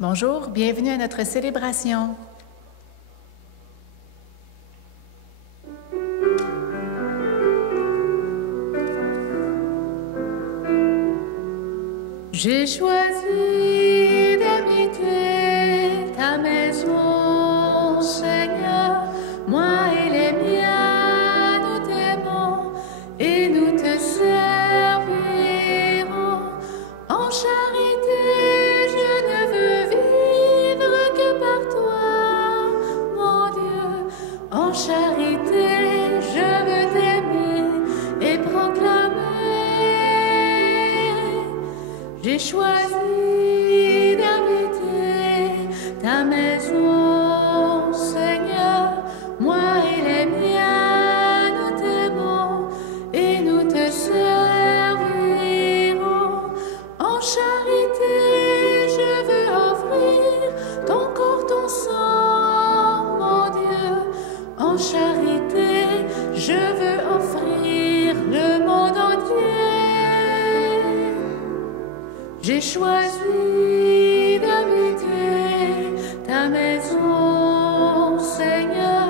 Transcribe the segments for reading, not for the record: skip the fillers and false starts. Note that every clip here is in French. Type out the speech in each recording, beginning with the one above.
Bonjour, bienvenue à notre célébration. J'ai choisi d'habiter ta maison, Seigneur, moi et les miens, nous t'aimons et nous te servirons. En charité, je ne veux vivre que par toi, mon Dieu. En charité, je veux t'aimer et proclamer. J'ai choisi d'habiter ta maison, Seigneur, moi et les miens, nous t'aimons et nous te servirons. En charité, je veux offrir ton corps, ton sang, mon Dieu. En charité, je veux offrir le monde entier. J'ai choisi d'habiter ta maison, Seigneur,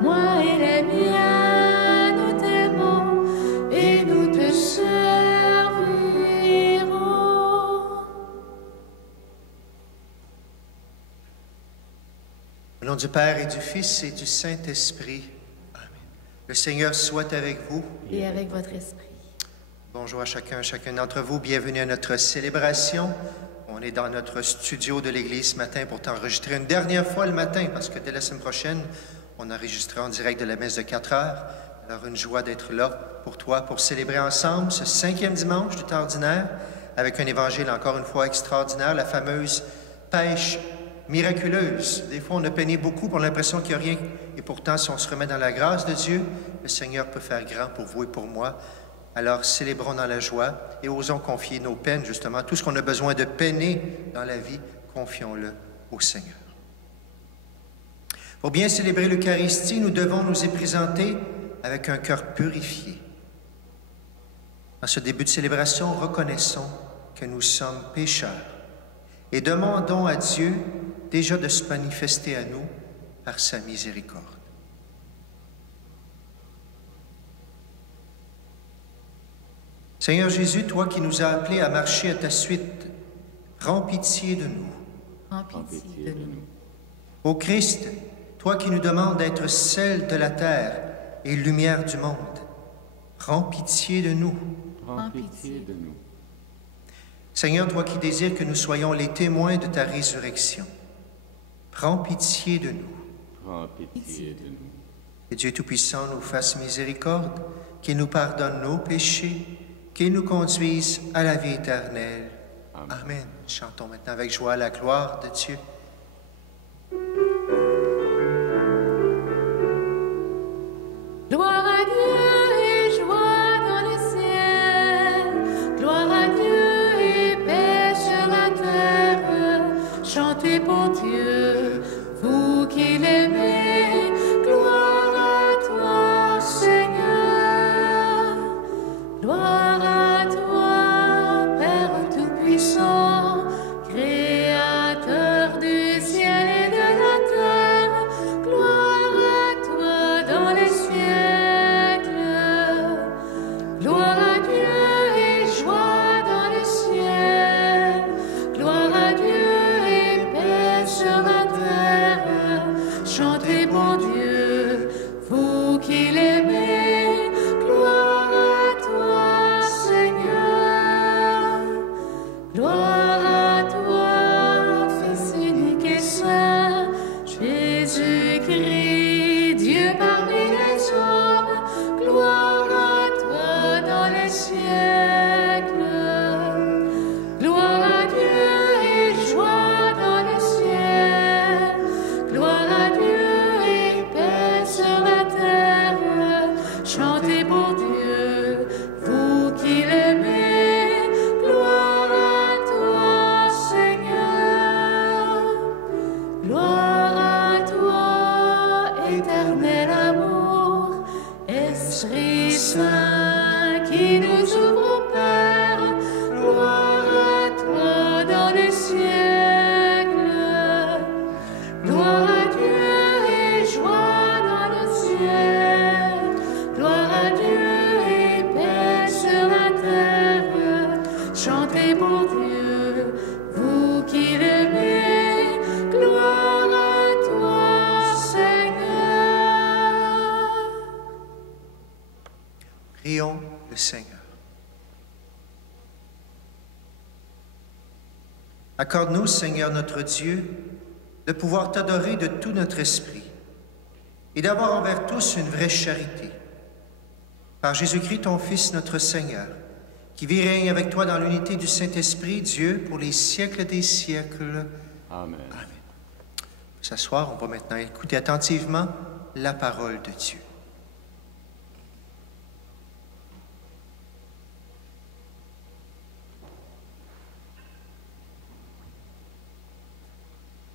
moi et les miens, nous t'aimons et nous te servirons. Au nom du Père et du Fils et du Saint-Esprit, Amen. Le Seigneur soit avec vous. Et avec votre esprit. Bonjour à chacun d'entre vous. Bienvenue à notre célébration. On est dans notre studio de l'Église ce matin pour t'enregistrer une dernière fois le matin parce que dès la semaine prochaine, on enregistrera en direct de la messe de 4 heures. Alors, une joie d'être là pour toi, pour célébrer ensemble ce 5e dimanche du temps ordinaire avec un évangile encore une fois extraordinaire, la fameuse pêche miraculeuse. Des fois, on a peiné beaucoup pour l'impression qu'il n'y a rien. Et pourtant, si on se remet dans la grâce de Dieu, le Seigneur peut faire grand pour vous et pour moi. Alors, célébrons dans la joie et osons confier nos peines, justement. Tout ce qu'on a besoin de peiner dans la vie, confions-le au Seigneur. Pour bien célébrer l'Eucharistie, nous devons nous y présenter avec un cœur purifié. En ce début de célébration, reconnaissons que nous sommes pécheurs et demandons à Dieu déjà de se manifester à nous par sa miséricorde. Seigneur Jésus, toi qui nous as appelés à marcher à ta suite, rends pitié de nous. Rends pitié de nous. Ô Christ, toi qui nous demandes d'être sel de la terre et lumière du monde, rends pitié de nous. Rends pitié de nous. Seigneur, toi qui désires que nous soyons les témoins de ta résurrection, prends pitié de nous. Rends pitié de nous. Que Dieu Tout-Puissant nous fasse miséricorde, qu'il nous pardonne nos péchés, qu'il nous conduise à la vie éternelle. Amen. Amen. Chantons maintenant avec joie la gloire de Dieu. Gloire à Dieu et joie dans le ciel. Gloire à Dieu et paix sur la terre. Chantez pour Dieu, vous qui l'aimez. Gloire à toi, Seigneur. Gloire à toi, Père Tout-Puissant, Créateur du Accorde-nous, Seigneur notre Dieu, de pouvoir t'adorer de tout notre esprit et d'avoir envers tous une vraie charité. Par Jésus-Christ, ton Fils, notre Seigneur, qui vit et règne avec toi dans l'unité du Saint-Esprit, Dieu, pour les siècles des siècles. Amen. Amen. S'asseoir, on va maintenant écouter attentivement la parole de Dieu.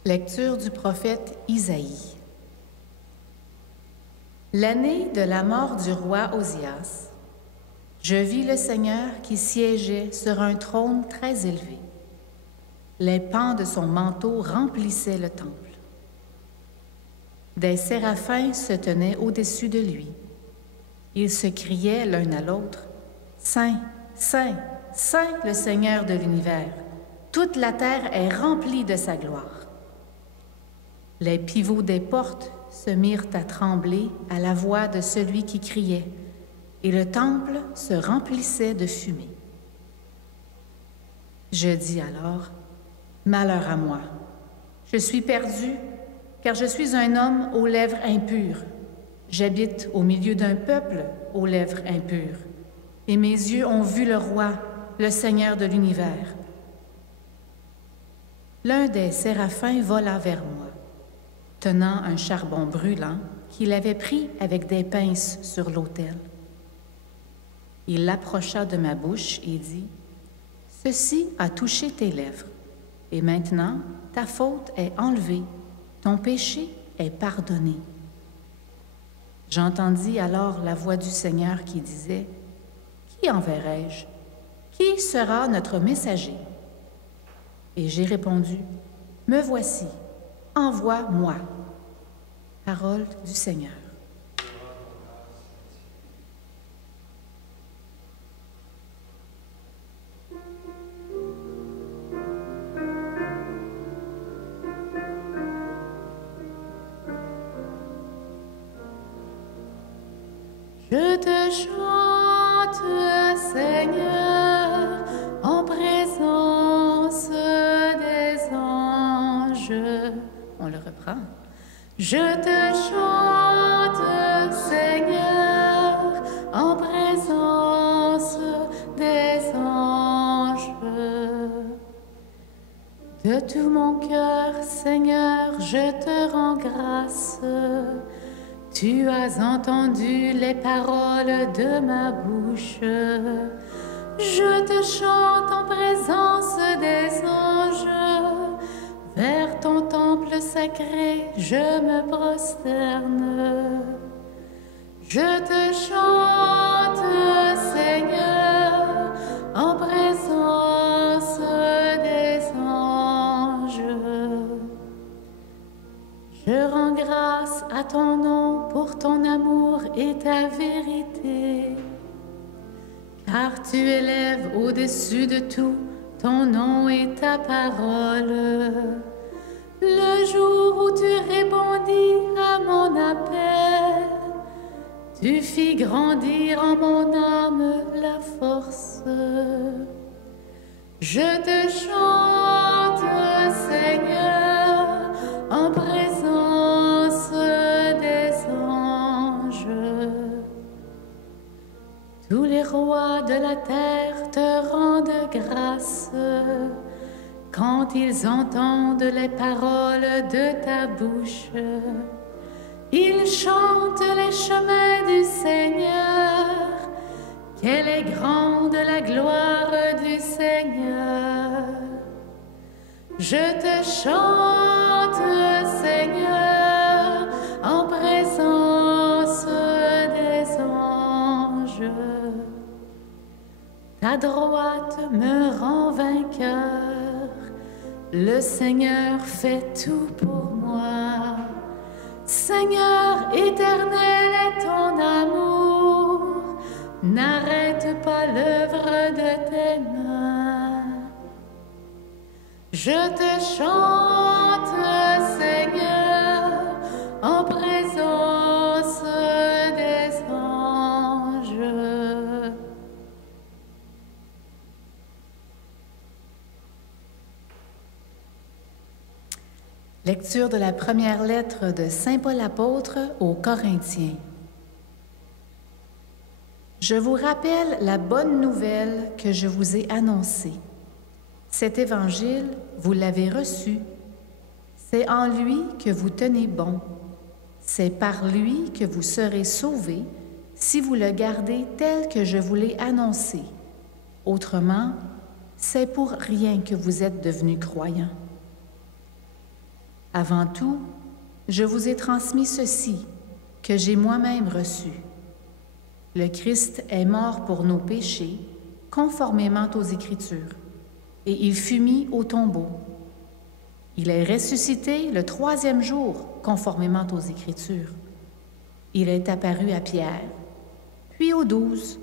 Lecture du prophète Isaïe. L'année de la mort du roi Osias, je vis le Seigneur qui siégeait sur un trône très élevé. Les pans de son manteau remplissaient le temple. Des séraphins se tenaient au-dessus de lui. Ils se criaient l'un à l'autre, « Saint, Saint, Saint le Seigneur de l'univers, toute la terre est remplie de sa gloire. » Les pivots des portes se mirent à trembler à la voix de celui qui criait, et le temple se remplissait de fumée. Je dis alors, « Malheur à moi, je suis perdu, car je suis un homme aux lèvres impures. J'habite au milieu d'un peuple aux lèvres impures, et mes yeux ont vu le roi, le Seigneur de l'univers. » L'un des séraphins vola vers moi, tenant un charbon brûlant qu'il avait pris avec des pinces sur l'autel. Il l'approcha de ma bouche et dit, « Ceci a touché tes lèvres, et maintenant ta faute est enlevée, ton péché est pardonné. » J'entendis alors la voix du Seigneur qui disait, « Qui enverrai-je? Qui sera notre messager? » Et j'ai répondu, « Me voici. Envoie-moi. » Parole du Seigneur. Je te chante, Seigneur, en présence des anges. On le reprend. Je te chante, Seigneur, en présence des anges. De tout mon cœur, Seigneur, je te rends grâce. Tu as entendu les paroles de ma bouche. Je te chante en présence des anges. Vers ton temple sacré, je me prosterne. Je te chante, Seigneur, en présence des anges. Je rends grâce à ton nom pour ton amour et ta vérité, car tu élèves au-dessus de tout ton nom et ta parole. Le jour où tu répondis à mon appel, tu fis grandir en mon âme la force. Je te chante, Seigneur, en présence des anges. Tous les rois de la terre te rendent grâce quand ils entendent les paroles de ta bouche. Ils chantent les chemins du Seigneur. Quelle est grande la gloire du Seigneur. Je te chante, Seigneur, en présence des anges. Ta droite me rend vainqueur. Le Seigneur fait tout pour moi. Seigneur éternel est ton amour. N'arrête pas l'œuvre de tes mains. Je te chante, Seigneur, en présence des anges. Lecture de la première lettre de Saint Paul apôtre aux Corinthiens. Je vous rappelle la bonne nouvelle que je vous ai annoncée. Cet évangile, vous l'avez reçu. C'est en lui que vous tenez bon. C'est par lui que vous serez sauvés si vous le gardez tel que je vous l'ai annoncé. Autrement, c'est pour rien que vous êtes devenus croyants. Avant tout, je vous ai transmis ceci, que j'ai moi-même reçu. Le Christ est mort pour nos péchés, conformément aux Écritures, et il fut mis au tombeau. Il est ressuscité le 3e jour, conformément aux Écritures. Il est apparu à Pierre, puis aux 12.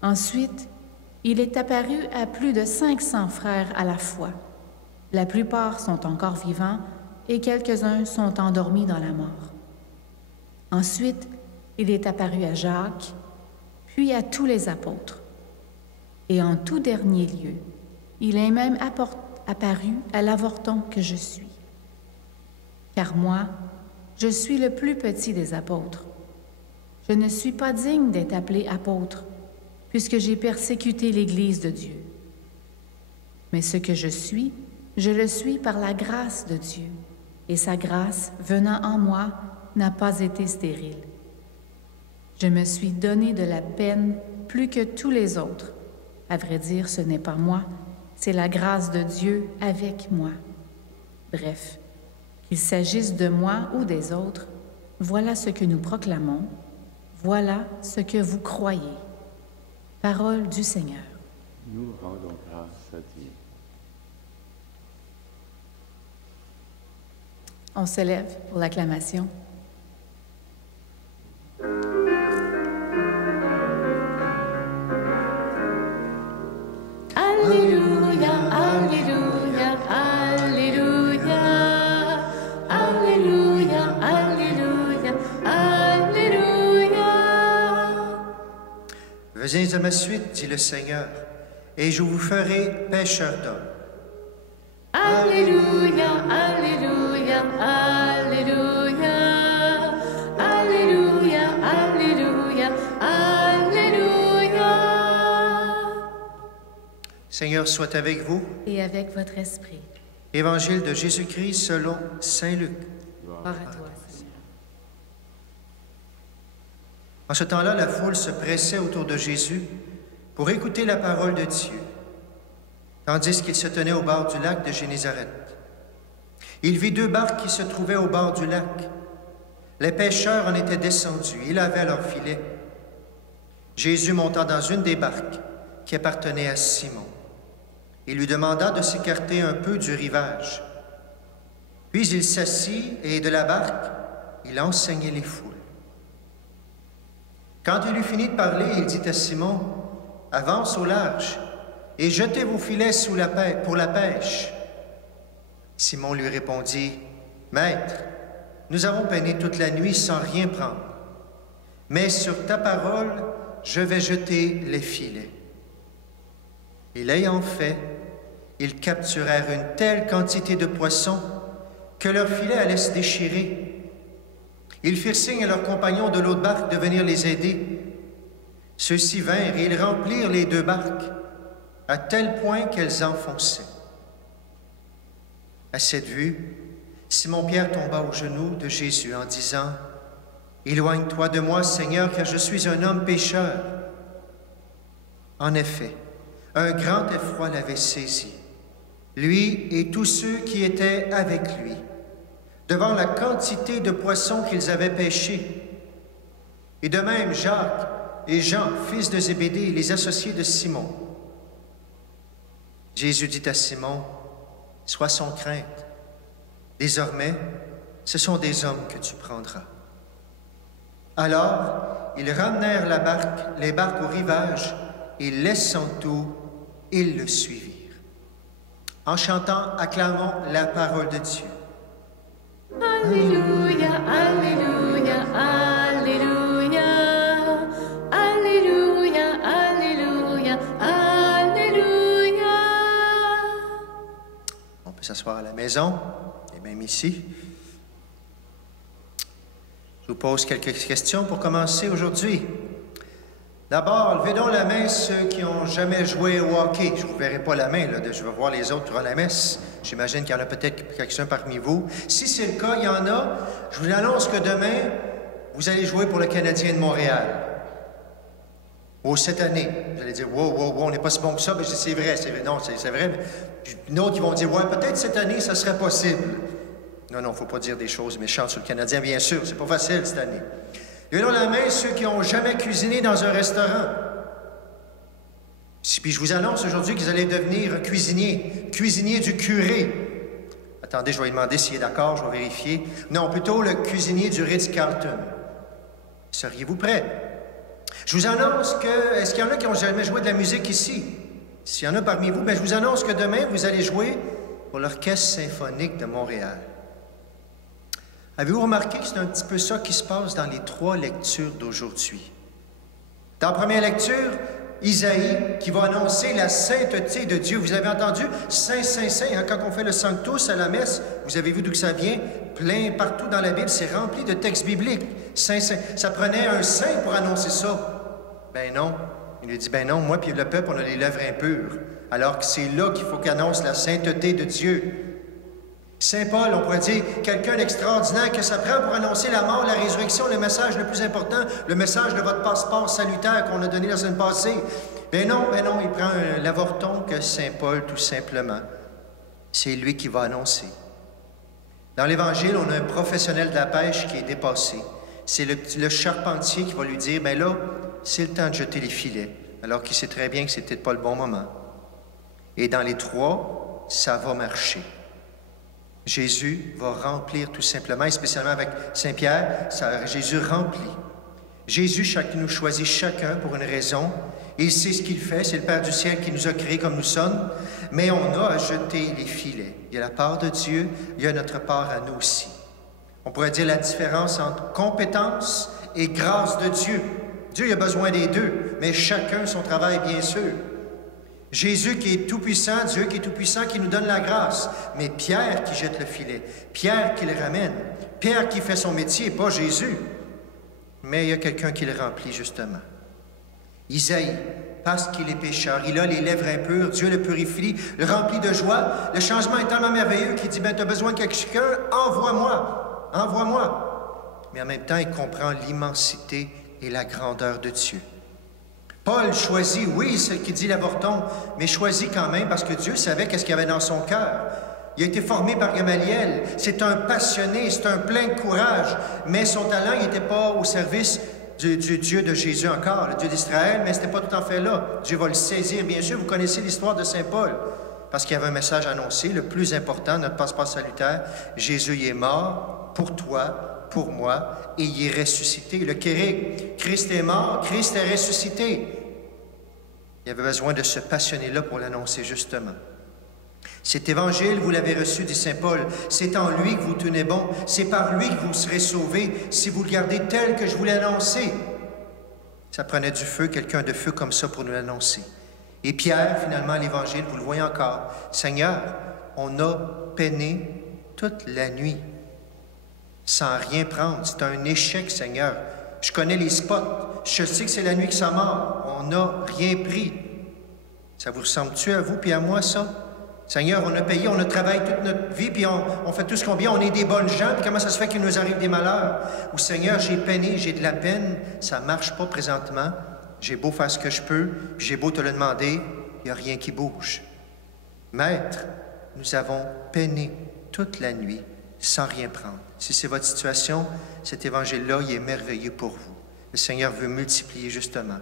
Ensuite, il est apparu à plus de 500 frères à la fois. La plupart sont encore vivants et quelques-uns sont endormis dans la mort. Ensuite, il est apparu à Jacques, puis à tous les apôtres. Et en tout dernier lieu, il est même apparu à l'avorton que je suis. Car moi, je suis le plus petit des apôtres. Je ne suis pas digne d'être appelé apôtre, puisque j'ai persécuté l'Église de Dieu. Mais ce que je le suis par la grâce de Dieu, et sa grâce, venant en moi, n'a pas été stérile. Je me suis donné de la peine plus que tous les autres. À vrai dire, ce n'est pas moi, c'est la grâce de Dieu avec moi. Bref, qu'il s'agisse de moi ou des autres, voilà ce que nous proclamons, voilà ce que vous croyez. Parole du Seigneur. Nous rendons grâce à Dieu. On se lève pour l'acclamation. Alléluia, Alléluia, Alléluia, Alléluia, Alléluia, Alléluia. Venez à ma suite, dit le Seigneur, et je vous ferai pécheurs d'hommes. Alléluia, Alléluia, Alléluia, Alléluia, Alléluia, Alléluia. Seigneur soit avec vous. Et avec votre esprit. Évangile de Jésus-Christ selon saint Luc. Gloire à toi, Seigneur. En ce temps-là, la foule se pressait autour de Jésus pour écouter la parole de Dieu, tandis qu'il se tenait au bord du lac de Génézareth. Il vit 2 barques qui se trouvaient au bord du lac. Les pêcheurs en étaient descendus, ils lavaient leurs filets. Jésus monta dans une des barques qui appartenait à Simon. Il lui demanda de s'écarter un peu du rivage. Puis il s'assit et de la barque, il enseignait les foules. Quand il eut fini de parler, il dit à Simon, « Avance au large et jetez vos filets pour la pêche. » Simon lui répondit, « Maître, nous avons peiné toute la nuit sans rien prendre, mais sur ta parole, je vais jeter les filets. » Et l'ayant fait, ils capturèrent une telle quantité de poissons que leurs filets allaient se déchirer. Ils firent signe à leurs compagnons de l'autre barque de venir les aider. Ceux-ci vinrent et ils remplirent les 2 barques, à tel point qu'elles enfonçaient. À cette vue, Simon-Pierre tomba aux genoux de Jésus en disant, « Éloigne-toi de moi, Seigneur, car je suis un homme pécheur. » En effet, un grand effroi l'avait saisi, lui et tous ceux qui étaient avec lui, devant la quantité de poissons qu'ils avaient pêchés. Et de même Jacques et Jean, fils de Zébédée, les associés de Simon. Jésus dit à Simon, « Sois sans crainte. Désormais, ce sont des hommes que tu prendras. » Alors, ils ramenèrent les barques au rivage, et laissant tout, ils le suivirent. En chantant, acclamons la parole de Dieu. Alléluia, Alléluia, Alléluia, Alléluia, Alléluia, Alléluia. s'asseoir à la maison, et même ici. Je vous pose quelques questions pour commencer aujourd'hui. D'abord, levez donc la main ceux qui n'ont jamais joué au hockey. Je ne vous verrai pas la main, là, je vais voir les autres durant la messe. J'imagine qu'il y en a peut-être quelques-uns parmi vous. Si c'est le cas, il y en a. Je vous annonce que demain, vous allez jouer pour le Canadien de Montréal. Ou cette année. Vous allez dire, wow, on n'est pas si bon que ça. Mais c'est vrai. Non, c'est vrai. Mais d'autres qui vont dire, ouais, peut-être cette année, ça serait possible. Non, il ne faut pas dire des choses méchantes sur le Canadien, bien sûr. C'est pas facile cette année. Levez donc la main ceux qui n'ont jamais cuisiné dans un restaurant. Puis je vous annonce aujourd'hui que vous allez devenir cuisinier du curé. Attendez, je vais lui demander s'il est d'accord, je vais vérifier. Non, plutôt le cuisinier du Ritz-Carlton. Seriez-vous prêts? Je vous annonce que... Est-ce qu'il y en a qui n'ont jamais joué de la musique ici? S'il y en a parmi vous, bien, je vous annonce que demain, vous allez jouer pour l'Orchestre symphonique de Montréal. Avez-vous remarqué que c'est un petit peu ça qui se passe dans les 3 lectures d'aujourd'hui? Dans la première lecture, Isaïe, qui va annoncer la sainteté de Dieu. Vous avez entendu? Saint, saint, saint. Hein? Quand on fait le Sanctus à la messe, vous avez vu d'où ça vient? Plein partout dans la Bible, c'est rempli de textes bibliques. Saint, saint. Ça prenait un saint pour annoncer ça. Ben non. Il lui dit, ben non, moi puis le peuple, on a les lèvres impures. Alors que c'est là qu'il faut qu'il annonce la sainteté de Dieu. Saint Paul, on pourrait dire, quelqu'un d'extraordinaire que ça prend pour annoncer la mort, la résurrection, le message le plus important, le message de votre passeport salutaire qu'on a donné la semaine passée. Ben non, il prend l'avorton que Saint Paul, tout simplement. C'est lui qui va annoncer. Dans l'Évangile, on a un professionnel de la pêche qui est dépassé. C'est le charpentier qui va lui dire, ben là, c'est le temps de jeter les filets, alors qu'il sait très bien que c'est peut-être pas le bon moment. Et dans les 3, ça va marcher. Jésus va remplir tout simplement, et spécialement avec Saint-Pierre, Jésus remplit. Jésus nous choisit chacun pour une raison, et il sait ce qu'il fait, c'est le Père du ciel qui nous a créés comme nous sommes, mais on a à jeter les filets. Il y a la part de Dieu, il y a notre part à nous aussi. On pourrait dire la différence entre compétence et grâce de Dieu. Dieu a besoin des deux, mais chacun son travail, bien sûr. Jésus qui est tout-puissant, Dieu qui est tout-puissant, qui nous donne la grâce. Mais Pierre qui jette le filet, Pierre qui le ramène, Pierre qui fait son métier, pas Jésus. Mais il y a quelqu'un qui le remplit, justement. Isaïe, parce qu'il est pécheur, il a les lèvres impures, Dieu le purifie, le remplit de joie. Le changement est tellement merveilleux qu'il dit, ben, tu as besoin de quelqu'un, envoie-moi, envoie-moi. Mais en même temps, il comprend l'immensité et la grandeur de Dieu. Paul choisit, oui, ce qui dit l'avorton, mais choisit quand même parce que Dieu savait qu'est-ce qu'il y avait dans son cœur. Il a été formé par Gamaliel. C'est un passionné, c'est un plein de courage, mais son talent, il n'était pas au service du Dieu de Jésus encore, le Dieu d'Israël, mais ce n'était pas tout en fait là. Dieu va le saisir, bien sûr. Vous connaissez l'histoire de Saint Paul, parce qu'il y avait un message annoncé, le plus important, notre passeport salutaire. Jésus il est mort pour toi, pour moi, et il est ressuscité. Le Kérigme, Christ est mort, Christ est ressuscité. Il avait besoin de ce passionné-là pour l'annoncer, justement. Cet évangile, vous l'avez reçu, dit Saint Paul. C'est en lui que vous tenez bon. C'est par lui que vous serez sauvés si vous le gardez tel que je vous l'ai annoncé. Ça prenait du feu, quelqu'un de feu comme ça pour nous l'annoncer. Et Pierre, finalement, l'évangile, vous le voyez encore. Seigneur, on a peiné toute la nuit sans rien prendre. C'est un échec, Seigneur. Je connais les spots. Je sais que c'est la nuit que ça mord. On n'a rien pris. Ça vous ressemble-tu à vous puis à moi, ça? Seigneur, on a payé, on a travaillé toute notre vie, puis on fait tout ce qu'on vient, on est des bonnes gens, puis comment ça se fait qu'il nous arrive des malheurs? Ou Seigneur, j'ai peiné, j'ai de la peine, ça ne marche pas présentement, j'ai beau faire ce que je peux, puis j'ai beau te le demander, il n'y a rien qui bouge. Maître, nous avons peiné toute la nuit sans rien prendre. Si c'est votre situation, cet évangile-là, il est merveilleux pour vous. Le Seigneur veut multiplier justement.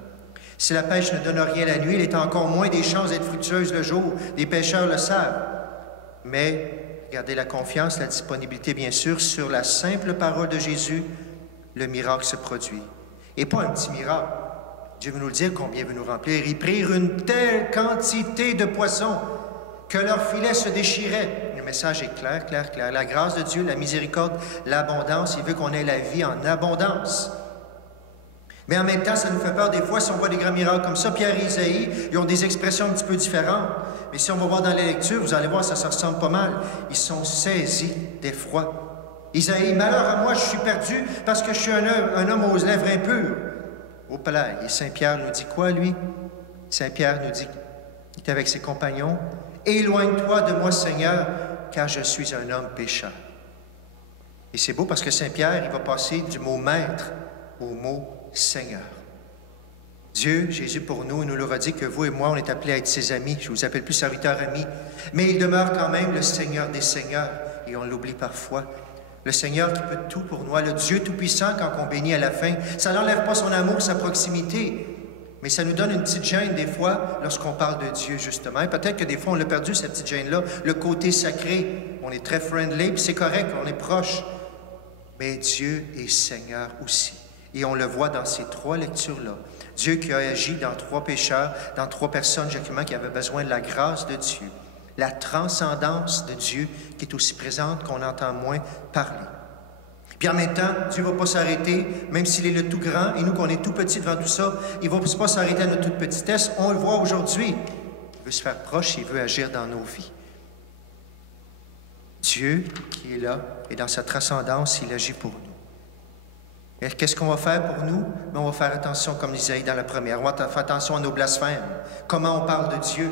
Si la pêche ne donne rien la nuit, il est encore moins des chances d'être fructueuse le jour. Les pêcheurs le savent. Mais gardez la confiance, la disponibilité, bien sûr, sur la simple parole de Jésus, le miracle se produit. Et pas un petit miracle. Dieu veut nous le dire combien il veut nous remplir. Ils prirent une telle quantité de poissons que leurs filets se déchiraient. Le message est clair, clair, clair. La grâce de Dieu, la miséricorde, l'abondance, il veut qu'on ait la vie en abondance. Mais en même temps, ça nous fait peur des fois si on voit des grands miracles comme ça. Pierre et Isaïe, ils ont des expressions un petit peu différentes. Mais si on va voir dans les lectures, vous allez voir, ça se ressemble pas mal. Ils sont saisis d'effroi. Isaïe, malheur à moi, je suis perdu parce que je suis un homme aux lèvres impures. Au palais. Et Saint-Pierre nous dit quoi, lui? Saint-Pierre nous dit, il est avec ses compagnons, éloigne-toi de moi, Seigneur, car je suis un homme pécheur. Et c'est beau parce que Saint-Pierre, il va passer du mot maître au mot Seigneur. Dieu, Jésus pour nous, il nous l'aura dit que vous et moi, on est appelés à être ses amis. Je vous appelle plus serviteur ami, mais il demeure quand même le Seigneur des Seigneurs, et on l'oublie parfois. Le Seigneur qui peut tout pour nous, le Dieu tout-puissant quand on bénit à la fin. Ça n'enlève pas son amour, sa proximité, mais ça nous donne une petite gêne des fois lorsqu'on parle de Dieu, justement. Et peut-être que des fois, on l'a perdu, cette petite gêne-là, le côté sacré. On est très friendly, puis c'est correct, on est proche. Mais Dieu est Seigneur aussi. Et on le voit dans ces trois lectures-là. Dieu qui a agi dans trois pécheurs, dans trois personnes, justement, qui avaient besoin de la grâce de Dieu. La transcendance de Dieu qui est aussi présente qu'on entend moins parler. Puis en même temps, Dieu ne va pas s'arrêter, même s'il est le tout grand, et nous, qu'on est tout petit devant tout ça, il ne va pas s'arrêter à notre toute petitesse. On le voit aujourd'hui. Il veut se faire proche, il veut agir dans nos vies. Dieu qui est là, et dans sa transcendance, il agit pour nous. Et qu'est-ce qu'on va faire pour nous? Mais on va faire attention, comme Isaïe dans la première. On va faire attention à nos blasphèmes. Comment on parle de Dieu?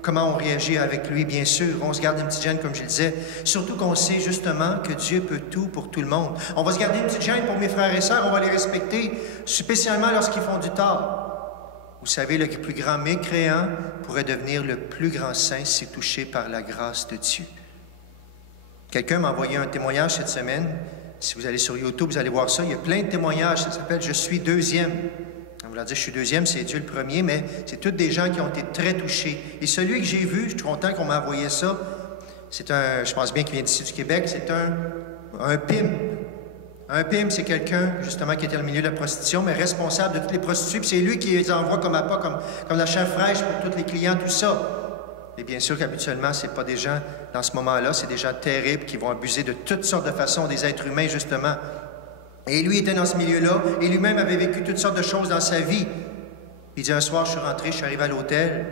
Comment on réagit avec lui, bien sûr. On se garde une petite gêne, comme je le disais. Surtout qu'on sait justement que Dieu peut tout pour tout le monde. On va se garder une petite gêne pour mes frères et sœurs. On va les respecter, spécialement lorsqu'ils font du tort. Vous savez, le plus grand mécréant pourrait devenir le plus grand saint si touché par la grâce de Dieu. Quelqu'un m'a envoyé un témoignage cette semaine. Si vous allez sur YouTube, vous allez voir ça. Il y a plein de témoignages. Ça s'appelle « Je suis deuxième ». On va leur dire « Je suis deuxième », c'est Dieu le premier, mais c'est tous des gens qui ont été très touchés. Et celui que j'ai vu, je suis content qu'on m'a envoyé ça, c'est un, je pense bien qu'il vient d'ici du Québec, c'est un PIM. Un PIM, c'est quelqu'un, justement, qui était dans le milieu de la prostitution, mais responsable de toutes les prostituées. Puis c'est lui qui les envoie comme appât, comme la chair fraîche pour tous les clients, tout ça. Et bien sûr qu'habituellement, ce n'est pas des gens, dans ce moment-là, c'est des gens terribles qui vont abuser de toutes sortes de façons des êtres humains, justement. Et lui était dans ce milieu-là, et lui-même avait vécu toutes sortes de choses dans sa vie. Il dit, un soir, je suis rentré, je suis arrivé à l'hôtel,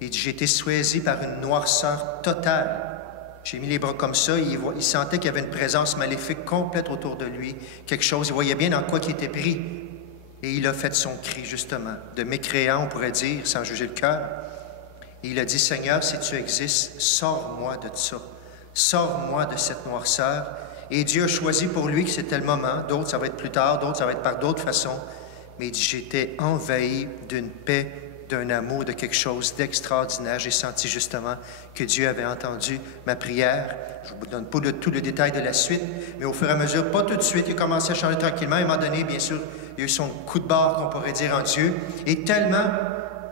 et il dit, j'ai été saisi par une noirceur totale. J'ai mis les bras comme ça, et il sentait qu'il y avait une présence maléfique complète autour de lui, quelque chose, il voyait bien dans quoi il était pris. Et il a fait son cri, justement, de mécréant, on pourrait dire, sans juger le cœur. Et il a dit, Seigneur, si tu existes, sors-moi de ça. Sors-moi de cette noirceur. Et Dieu a choisi pour lui que c'était le moment. D'autres, ça va être plus tard. D'autres, ça va être par d'autres façons. Mais il dit, j'étais envahi d'une paix, d'un amour, de quelque chose d'extraordinaire. J'ai senti justement que Dieu avait entendu ma prière. Je ne vous donne pas tout le détail de la suite, mais au fur et à mesure, pas tout de suite, il a commencé à changer tranquillement. À un moment donné, bien sûr, il a eu son coup de barre, qu'on pourrait dire, en Dieu. Et tellement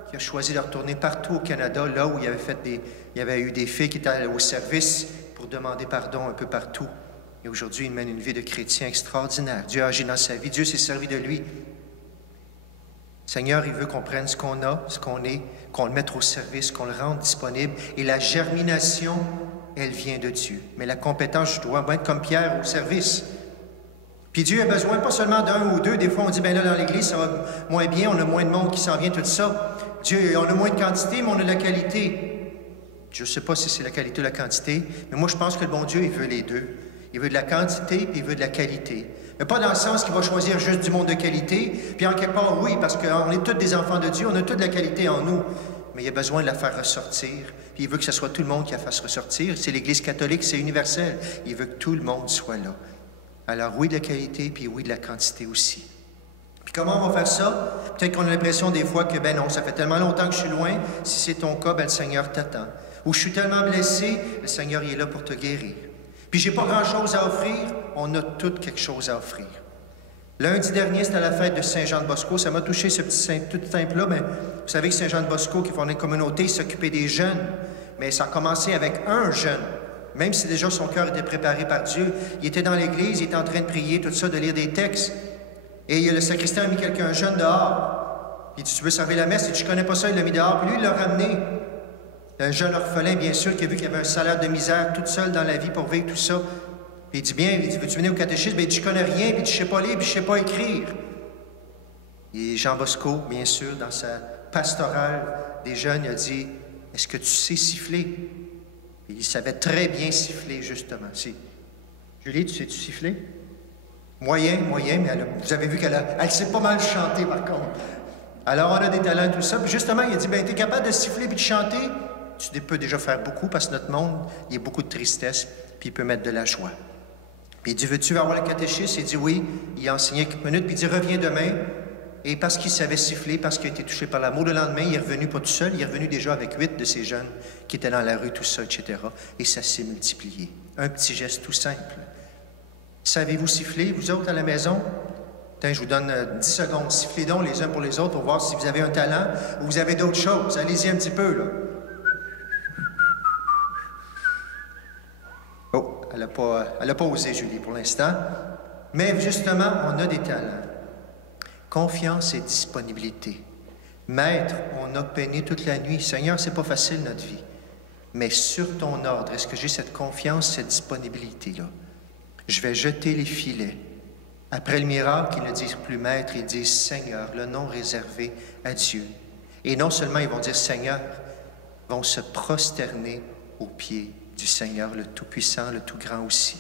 qu'il a choisi de retourner partout au Canada, là où il y avait eu des filles qui étaient au service pour demander pardon un peu partout. Et aujourd'hui, il mène une vie de chrétien extraordinaire. Dieu a agi dans sa vie. Dieu s'est servi de lui. Seigneur, il veut qu'on prenne ce qu'on a, ce qu'on est, qu'on le mette au service, qu'on le rende disponible. Et la germination, elle vient de Dieu. Mais la compétence, je dois être comme Pierre au service. Puis Dieu a besoin pas seulement d'un ou deux. Des fois, on dit, bien là, dans l'Église, ça va moins bien, on a moins de monde qui s'en vient, tout ça. Dieu, on a moins de quantité, mais on a de la qualité. Je ne sais pas si c'est la qualité ou la quantité, mais moi, je pense que le bon Dieu, il veut les deux. Il veut de la quantité, puis il veut de la qualité. Mais pas dans le sens qu'il va choisir juste du monde de qualité, puis en quelque part, oui, parce qu'on est tous des enfants de Dieu, on a toute la qualité en nous, mais il a besoin de la faire ressortir, puis il veut que ce soit tout le monde qui la fasse ressortir. C'est l'Église catholique, c'est universel. Il veut que tout le monde soit là. Alors oui, de la qualité, puis oui, de la quantité aussi. Puis comment on va faire ça? Peut-être qu'on a l'impression des fois que, ben non, ça fait tellement longtemps que je suis loin. Si c'est ton cas, ben le Seigneur t'attend. Ou je suis tellement blessé, le Seigneur, il est là pour te guérir. Puis j'ai pas grand-chose à offrir, on a tout quelque chose à offrir. Lundi dernier, c'était la fête de Saint-Jean-de-Bosco. Ça m'a touché, ce petit saint tout simple-là, mais vous savez que Saint-Jean-de-Bosco, qui fondait une communauté, il s'occupait des jeunes. Mais ça a commencé avec un jeune. Même si déjà son cœur était préparé par Dieu, il était dans l'église, il était en train de prier, tout ça, de lire des textes. Et le sacristain a mis quelqu'un jeune dehors. Il dit, tu veux servir la messe? Il dit, je connais pas ça, il l'a mis dehors. Puis lui, il l'a ramené. Un jeune orphelin, bien sûr, qui a vu qu'il y avait un salaire de misère toute seule dans la vie pour vivre tout ça. Puis il dit, bien, il dit, veux-tu venir au catéchisme? Bien, il dit, je connais rien, puis il dit, je sais pas lire, puis je sais pas écrire. Et Jean Bosco, bien sûr, dans sa pastorale des jeunes, il a dit, est-ce que tu sais siffler? Et il savait très bien siffler, justement. Julie, tu sais-tu siffler? Moyen, mais vous avez vu elle sait pas mal chanter, par contre. Alors, on a des talents, tout ça. Puis justement, il a dit, t'es capable de siffler puis de chanter? Tu peux déjà faire beaucoup, parce que notre monde, il y a beaucoup de tristesse, puis il peut mettre de la joie. Puis il dit, veux-tu avoir le catéchisme? Il dit, oui. Il a enseigné quelques minutes, puis il dit, reviens demain. Et parce qu'il savait siffler, parce qu'il a été touché par l'amour, le lendemain, il est revenu pas tout seul, il est revenu déjà avec 8 de ces jeunes qui étaient dans la rue, tout ça, etc. Et ça s'est multiplié. Un petit geste tout simple. Savez-vous siffler, vous autres, à la maison? Tiens, je vous donne 10 secondes. Sifflez donc les uns pour les autres pour voir si vous avez un talent ou vous avez d'autres choses. Allez-y un petit peu, là. Oh, elle n'a pas osé, Julie, pour l'instant. Mais justement, on a des talents. Confiance et disponibilité. Maître, on a peiné toute la nuit. Seigneur, c'est pas facile, notre vie. Mais sur ton ordre, est-ce que j'ai cette confiance, cette disponibilité-là? Je vais jeter les filets. Après le miracle, ils ne disent plus Maître, ils disent Seigneur, le nom réservé à Dieu. Et non seulement ils vont dire Seigneur, ils vont se prosterner aux pieds du Seigneur, le Tout-Puissant, le Tout-Grand aussi.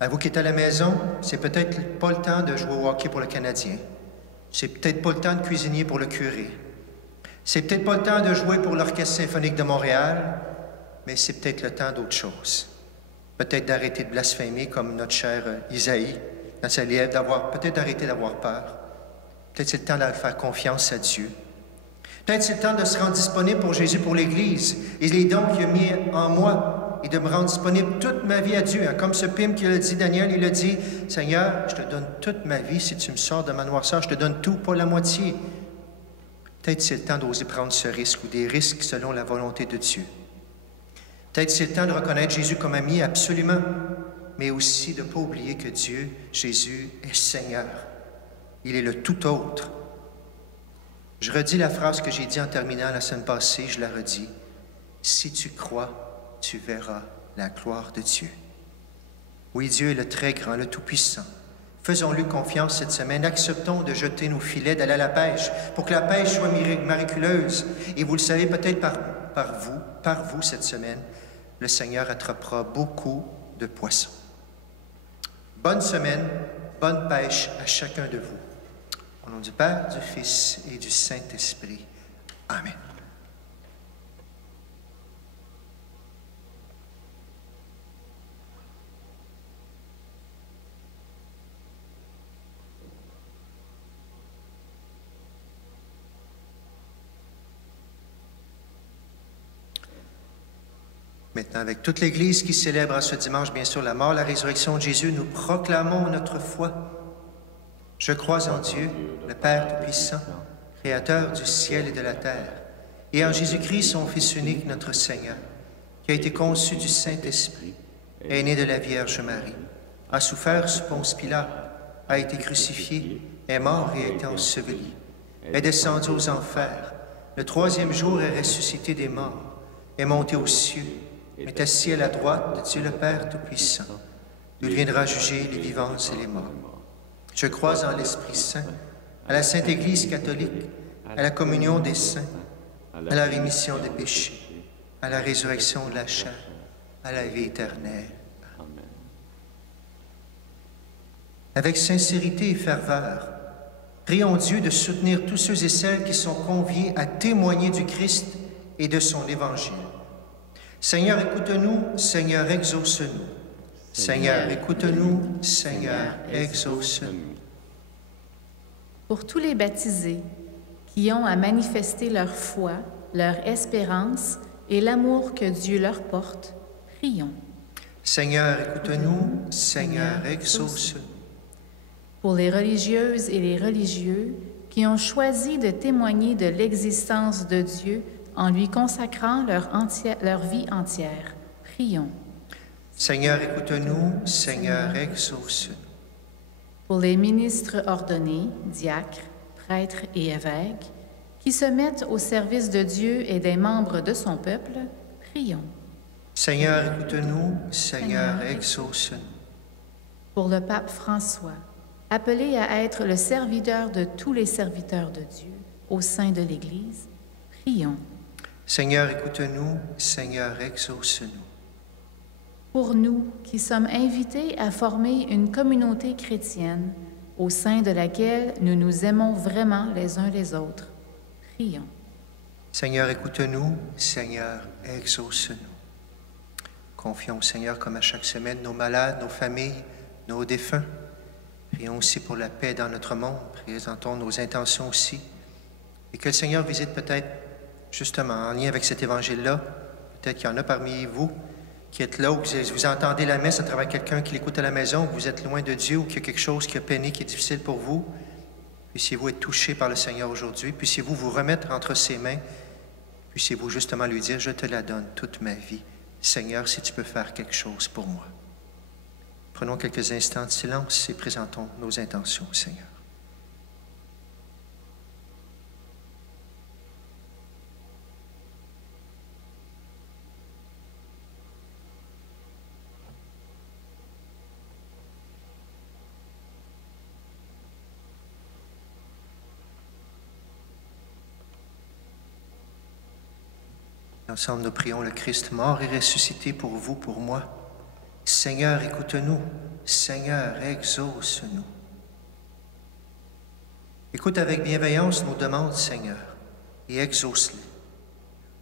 À vous qui êtes à la maison, c'est peut-être pas le temps de jouer au hockey pour le Canadien. C'est peut-être pas le temps de cuisiner pour le curé. C'est peut-être pas le temps de jouer pour l'Orchestre symphonique de Montréal, mais c'est peut-être le temps d'autre chose. Peut-être d'arrêter de blasphémer comme notre cher Isaïe, dans sa livre, peut-être d'arrêter d'avoir peur. Peut-être c'est le temps de faire confiance à Dieu. Peut-être c'est le temps de se rendre disponible pour Jésus, pour l'Église, et les dons qu'il a mis en moi, et de me rendre disponible toute ma vie à Dieu. Comme ce pime qui l'a dit, Daniel, il a dit, Seigneur, je te donne toute ma vie si tu me sors de ma noirceur, je te donne tout, pas la moitié. Peut-être c'est le temps d'oser prendre ce risque ou des risques selon la volonté de Dieu. Peut-être c'est le temps de reconnaître Jésus comme ami, absolument, mais aussi de ne pas oublier que Dieu, Jésus, est Seigneur. Il est le tout autre. Je redis la phrase que j'ai dit en terminant la semaine passée, je la redis. Si tu crois, tu verras la gloire de Dieu. Oui, Dieu est le très grand, le tout-puissant. Faisons-lui confiance cette semaine. Acceptons de jeter nos filets, d'aller à la pêche, pour que la pêche soit miraculeuse. Et vous le savez peut-être par vous cette semaine, le Seigneur attrapera beaucoup de poissons. Bonne semaine, bonne pêche à chacun de vous. Au nom du Père, du Fils et du Saint-Esprit. Amen. Maintenant, avec toute l'Église qui célèbre en ce dimanche, bien sûr, la mort, la résurrection de Jésus, nous proclamons notre foi. Je crois en Dieu, le Père Tout-Puissant, Créateur du ciel et de la terre, et en Jésus-Christ, son Fils unique, notre Seigneur, qui a été conçu du Saint-Esprit, est né de la Vierge Marie, a souffert sous Ponce Pilate, a été crucifié, est mort et a été enseveli, est descendu aux enfers, le troisième jour est ressuscité des morts, est monté aux cieux, est assis à la droite de Dieu le Père Tout-Puissant, d'où il viendra juger les vivants et les morts. Je crois en l'Esprit Saint, à la Sainte Église catholique, à la communion des saints, à la rémission des péchés, à la résurrection de la chair, à la vie éternelle. Avec sincérité et ferveur, prions Dieu de soutenir tous ceux et celles qui sont conviés à témoigner du Christ et de son Évangile. Seigneur, écoute-nous, Seigneur, exauce-nous. Seigneur, écoute-nous, Seigneur, exauce-nous. Pour tous les baptisés qui ont à manifester leur foi, leur espérance et l'amour que Dieu leur porte, prions. Seigneur, écoute-nous, Seigneur, exauce-nous. Pour les religieuses et les religieux qui ont choisi de témoigner de l'existence de Dieu en lui consacrant leur vie entière. Prions. Seigneur, écoute-nous, Seigneur, exauce-nous. Pour les ministres ordonnés, diacres, prêtres et évêques, qui se mettent au service de Dieu et des membres de son peuple, prions. Seigneur, écoute-nous, Seigneur, exauce-nous. Pour le pape François, appelé à être le serviteur de tous les serviteurs de Dieu au sein de l'Église, prions. Prions. Seigneur, écoute-nous. Seigneur, exauce-nous. Pour nous qui sommes invités à former une communauté chrétienne au sein de laquelle nous nous aimons vraiment les uns les autres, prions. Seigneur, écoute-nous. Seigneur, exauce-nous. Confions au Seigneur, comme à chaque semaine, nos malades, nos familles, nos défunts. Prions aussi pour la paix dans notre monde. Présentons nos intentions aussi. Et que le Seigneur visite peut-être, justement, en lien avec cet évangile-là, peut-être qu'il y en a parmi vous qui êtes là, ou que vous entendez la messe à travers quelqu'un qui l'écoute à la maison, ou que vous êtes loin de Dieu, ou qu'il y a quelque chose qui a peiné, qui est difficile pour vous. Puissiez-vous être touchés par le Seigneur aujourd'hui. Puissiez-vous vous remettre entre ses mains. Puissiez-vous justement lui dire, je te la donne toute ma vie. Seigneur, si tu peux faire quelque chose pour moi. Prenons quelques instants de silence et présentons nos intentions au Seigneur. Ensemble, nous prions le Christ mort et ressuscité pour vous, pour moi. Seigneur, écoute-nous. Seigneur, exauce-nous. Écoute avec bienveillance nos demandes, Seigneur, et exauce-les.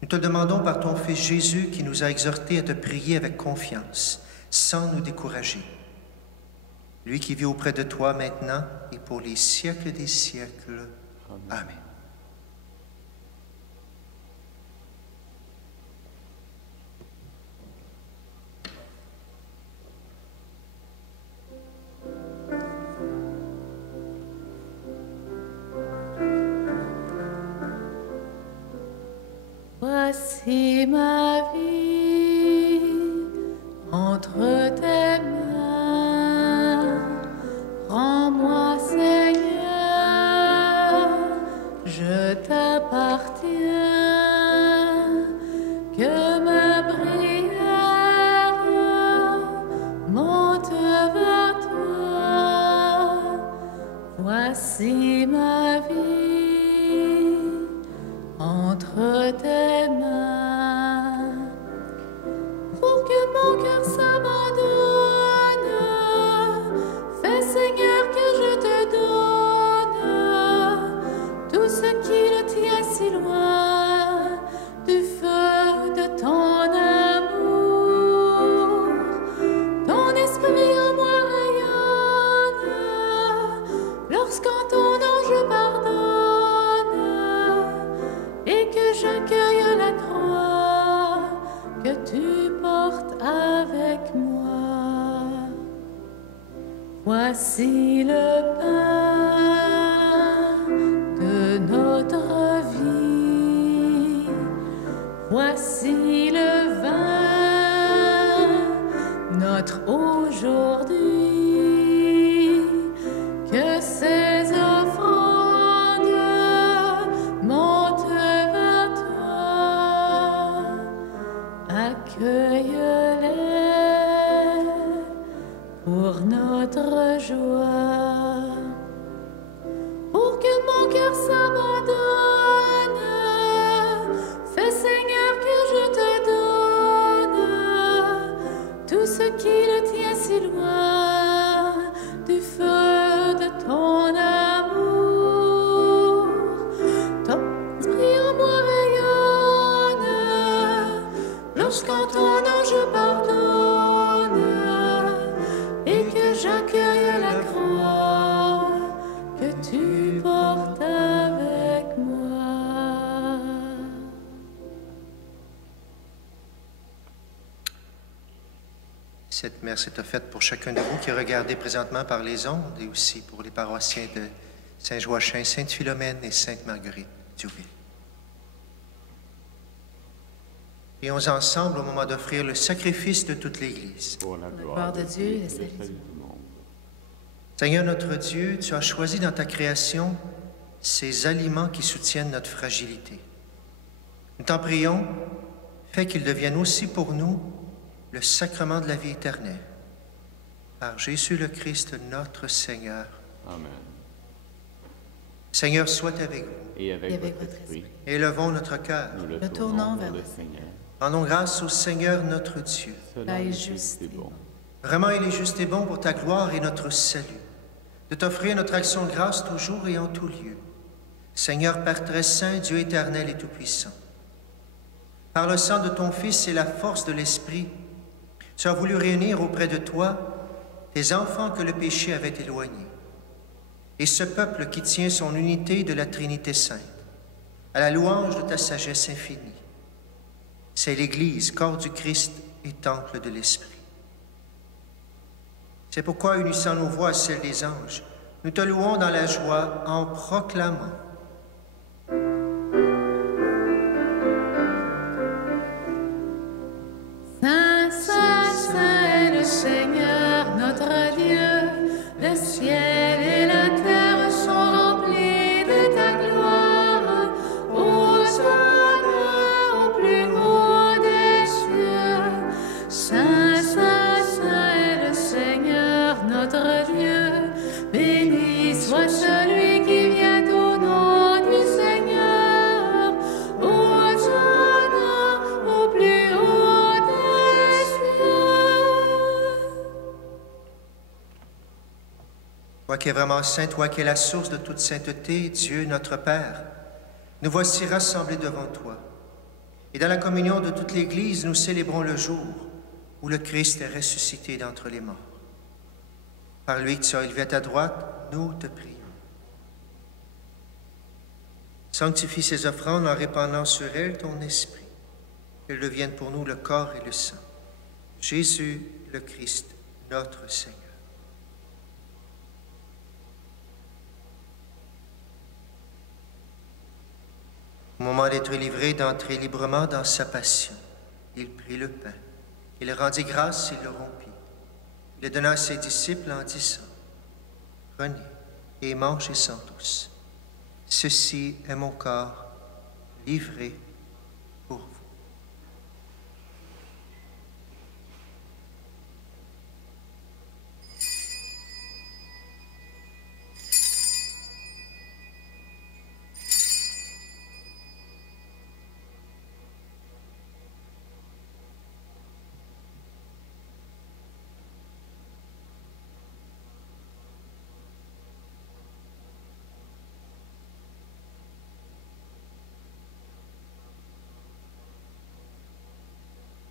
Nous te demandons par ton Fils Jésus qui nous a exhortés à te prier avec confiance, sans nous décourager. Lui qui vit auprès de toi maintenant et pour les siècles des siècles. Amen. Voici ma vie entre tes mains. Rends-moi, Seigneur, je t'appartiens. Que ma prière monte vers toi. Voici ma vie entre tes mains, pour que mon cœur s'abandonne. Fais, Seigneur, que je te donne tout ce qui le tient si loin du feu de ton amour. Ton esprit en moi rayonne lorsqu'en ton nom je pardonne. Et que j'accueille la croix que tu portes avec moi. Voici le pain de notre vie. Voici le vin, notre aujourd'hui. Que ces offrandes montent vers toi. Accueille-les pour notre joie. Pour que mon cœur s'abandonne. Fais, Seigneur, que je te donne tout ce qui le tient si loin du feu de ton amour. Ton esprit en moi rayonne lorsqu'en ton nom je pardonne. Et que j'accueille la croix que tu portes avec moi. Cette messe est offerte pour chacun de vous qui est regardé présentement par les ondes et aussi pour les paroissiens de Saint-Joachim, Sainte-Philomène et Sainte-Marguerite d'Youville. Prions ensemble au moment d'offrir le sacrifice de toute l'Église. Pour la gloire de Dieu et le salut du monde. Seigneur notre Dieu, tu as choisi dans ta création ces aliments qui soutiennent notre fragilité. Nous t'en prions, fais qu'ils deviennent aussi pour nous le sacrement de la vie éternelle. Par Jésus le Christ, notre Seigneur. Amen. Seigneur soit avec vous. Et avec votre esprit, Élevons notre cœur. nous le Le tournons tournons vers vers le le Seigneur. Rendons grâce au Seigneur notre Dieu. Cela est est juste juste et et bon. Vraiment, il est juste et bon pour ta gloire et notre salut, de t'offrir notre action de grâce toujours et en tout lieu. Seigneur Père très saint, Dieu éternel et tout-puissant, par le sang de ton Fils et la force de l'Esprit, tu as voulu réunir auprès de toi tes enfants que le péché avait éloignés, et ce peuple qui tient son unité de la Trinité sainte, à la louange de ta sagesse infinie. C'est l'Église, corps du Christ et temple de l'Esprit. C'est pourquoi, unissant nos voix à celles des anges, nous te louons dans la joie en proclamant. Saint, Saint, Saint est le Seigneur, notre Dieu. Le ciel et la terre sont remplis de ta gloire. Hosanna au plus haut des cieux. Saint, Saint, Saint est le Seigneur, notre Dieu. Béni soit celui qui vient au nom du Seigneur. Hosanna au plus haut des cieux. Toi qui es vraiment saint, toi qui es la source de toute sainteté, Dieu notre Père, nous voici rassemblés devant toi. Et dans la communion de toute l'Église, nous célébrons le jour où le Christ est ressuscité d'entre les morts. Par lui que tu as élevé à ta droite, nous te prions. Sanctifie ces offrandes en répandant sur elles ton esprit, qu'elles deviennent pour nous le corps et le sang. Jésus, le Christ, notre Seigneur. Au moment d'être livré, d'entrer librement dans sa passion, il prit le pain, il rendit grâce et le rompit. Il le donna à ses disciples en disant, « Prenez et mangez-en tous. Ceci est mon corps livré pour vous. »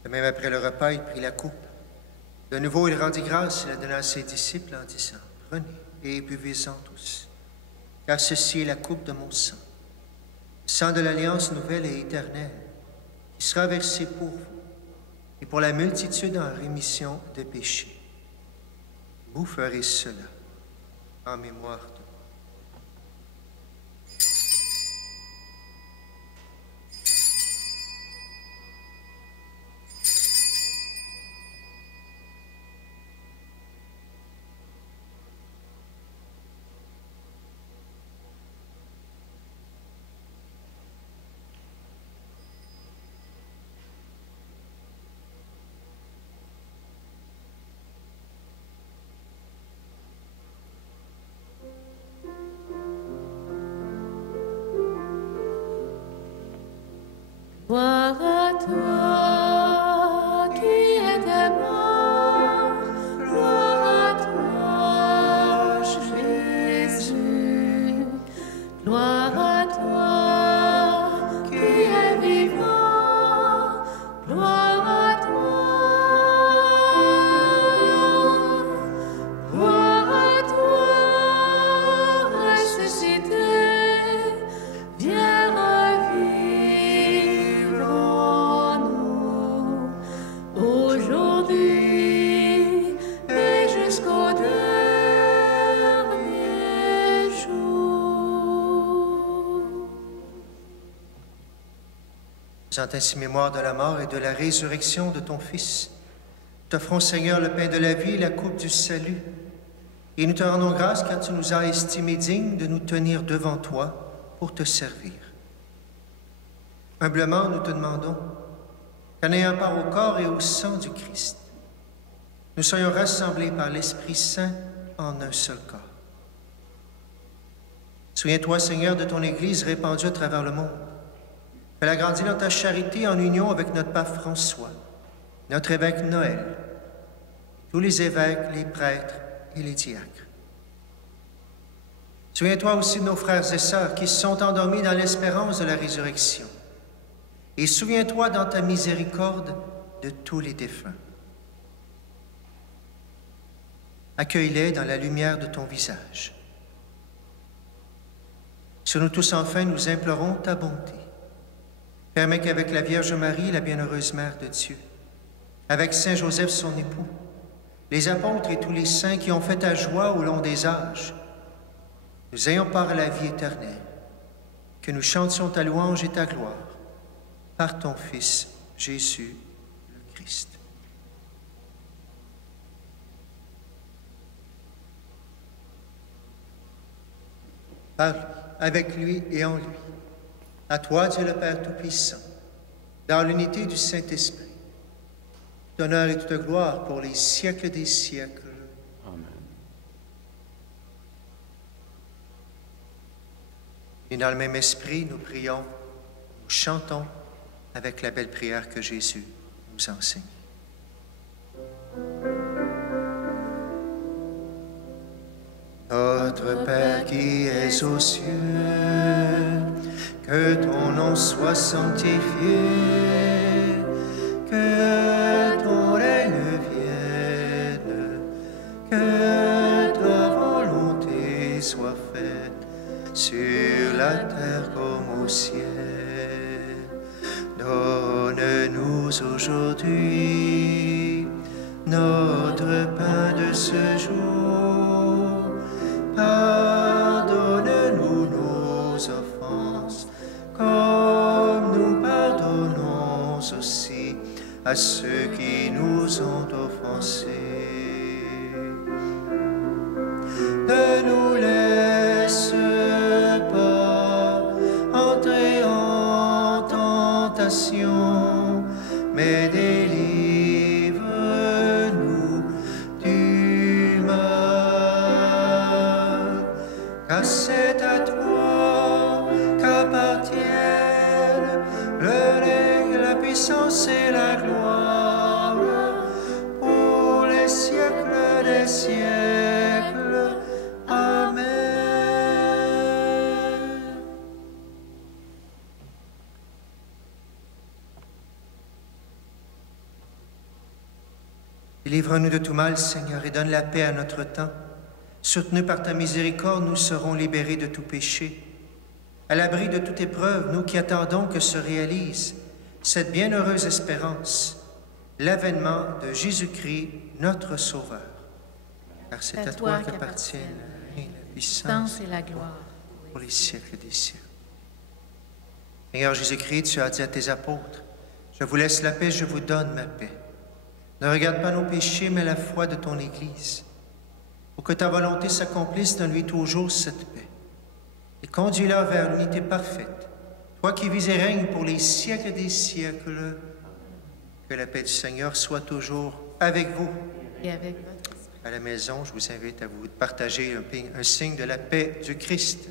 De même, après le repas, il prit la coupe. De nouveau, il rendit grâce et la donna à ses disciples en disant, « Prenez et buvez-en tous, car ceci est la coupe de mon sang, sang de l'alliance nouvelle et éternelle, qui sera versé pour vous et pour la multitude en rémission de péchés. Vous ferez cela en mémoire de moi. » Gloire à toi qui étais mort, gloire à toi Jésus, gloire à toi qui es vivant, gloire à toi ressuscité, viens revivre en nous, aujourd'hui et jusqu'au dernier jour. Faisant ainsi mémoire de la mort et de la résurrection de ton Fils, nous t'offrons, Seigneur, le pain de la vie et la coupe du salut. Et nous te rendons grâce car tu nous as estimés dignes de nous tenir devant toi pour te servir. Humblement, nous te demandons qu'en ayant part au corps et au sang du Christ, nous soyons rassemblés par l'Esprit Saint en un seul corps. Souviens-toi, Seigneur, de ton Église répandue à travers le monde. Fais-la grandir dans ta charité en union avec notre pape François, notre évêque Noël, tous les évêques, les prêtres et les diacres. Souviens-toi aussi de nos frères et sœurs qui se sont endormis dans l'espérance de la résurrection. Et souviens-toi dans ta miséricorde de tous les défunts. Accueille-les dans la lumière de ton visage. Sur nous tous, enfin, nous implorons ta bonté. Permets qu'avec la Vierge Marie, la bienheureuse Mère de Dieu, avec Saint Joseph, son époux, les apôtres et tous les saints qui ont fait ta joie au long des âges, nous ayons part à la vie éternelle, que nous chantions ta louange et ta gloire par ton Fils, Jésus le Christ. Par lui, avec lui et en lui, à toi, Dieu le Père Tout-Puissant, dans l'unité du Saint-Esprit, d'honneur et toute gloire pour les siècles des siècles. Amen. Et dans le même esprit, nous prions, nous chantons avec la belle prière que Jésus nous enseigne. Notre Père qui es aux cieux, que ton nom soit sanctifié, que ton règne vienne, que ta volonté soit faite sur la terre comme au ciel. Donne-nous aujourd'hui notre pain de ce jour. Pardonne-nous nos offenses, comme nous pardonnons aussi à ceux qui nous ont offensés. Ne nous laisse pas entrer en tentation, mais délivre-nous du mal. Car c'est à toi qu'appartiennent le règne, la puissance et la gloire pour les siècles des siècles. Amen. Délivre-nous de tout mal, Seigneur, et donne la paix à notre temps. Soutenus par ta miséricorde, nous serons libérés de tout péché. À l'abri de toute épreuve, nous qui attendons que se réalise cette bienheureuse espérance, l'avènement de Jésus-Christ, notre Sauveur. Car c'est à toi qu'appartiennent la puissance et la gloire. pour les siècles des siècles. Seigneur Jésus-Christ, tu as dit à tes apôtres, « Je vous laisse la paix, je vous donne ma paix. Ne regarde pas nos péchés, mais la foi de ton Église. Pour que ta volonté s'accomplisse, donne-lui toujours cette paix. Et conduis-la vers l'unité parfaite. Toi qui vis et règnes pour les siècles des siècles, que la paix du Seigneur soit toujours avec vous. Et avec votre esprit. À la maison, je vous invite à vous partager un signe de la paix du Christ.